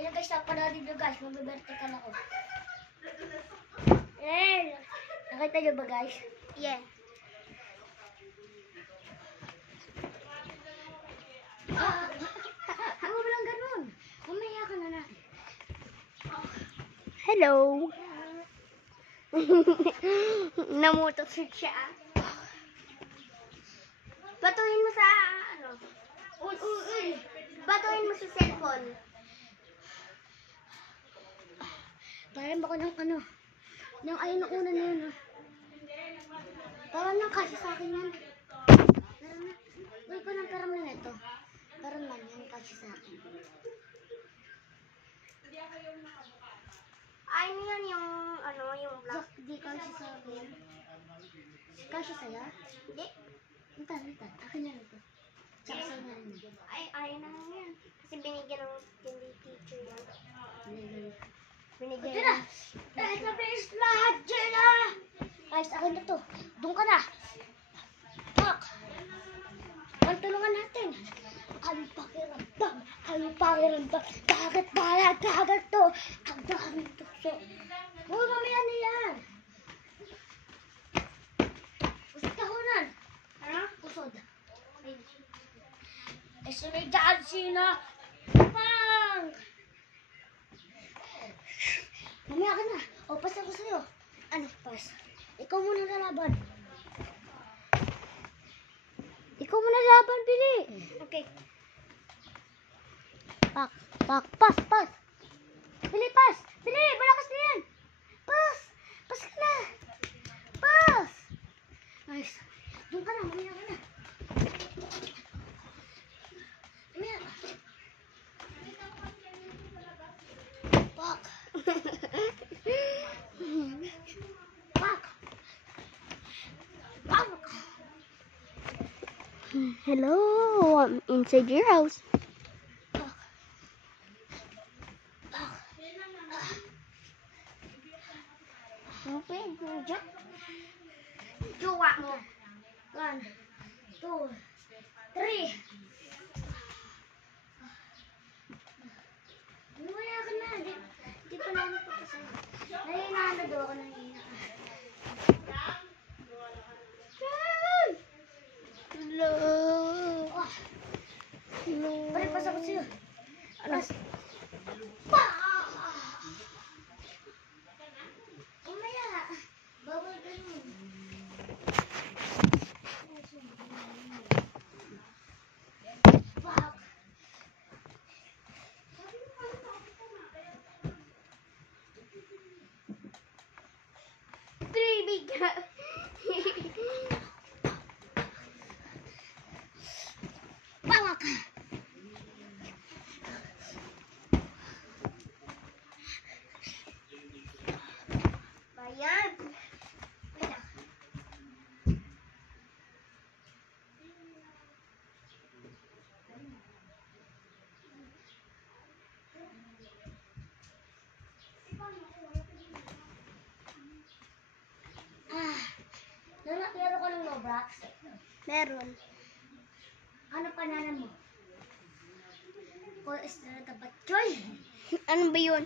Ayun guys, napanood nyo guys, mag-vertical ako. Eh, nakita nyo ba guys? Yeah. Ano ba lang ganun? Mamaya ka na na. Hello. Namutok siya. Batuhin mo sa ano? Batuhin mo sa cellphone. Parang baka ng ano, ng ayun na una na yun. Parang lang kasi sa akin yan. Parang na, uy ko ng parang na ito. Parang man yan kasi sa akin. Ay, yan yung ano, yung black. Di kasi sa akin. Kasi sa'yo? Hindi. Nita. Akin na ito. Tsaka sa'yo na rin. Ay na lang yan. Kasi binigyan ng hindi teacher yan. Binigyan Ito na! Dahil na bilis lahat dyan na! Ay, sa akin na to. Doon ka na! Pak! Pantulungan natin. Ang pakiramdam! Kagat to! Ang daming tukso! Uy, mamaya na yan! Usod kahunan! Ano? Usod. Eh, sunod dyan sina! Pang! Mamaya ka na. O, pas ako sa'yo. Ano, pas? Ikaw muna lalaban. Pili. Okay. Pas. Pili, pas. Pili, malakas na yan. Pas ka na. Pas. Nice. Doon ka na, mamaya ka na. Mamaya. Pak. Hello, I'm inside your house. Okay, jump. Jowa mo. 1, 2, 3. Mamaya ka na. Di pa namin po kasi. Nahihinahan na ako ng hina. Hello. Hello. Pare, pas ako sa'yo. Ano? Mamaya. Bawal ganun. Pak. Three big. Pawak. Bayan. Meron ka ng Roblox? Meron. Ano pangalan mo? Ko Estrada Batchoy. Ano ba yun?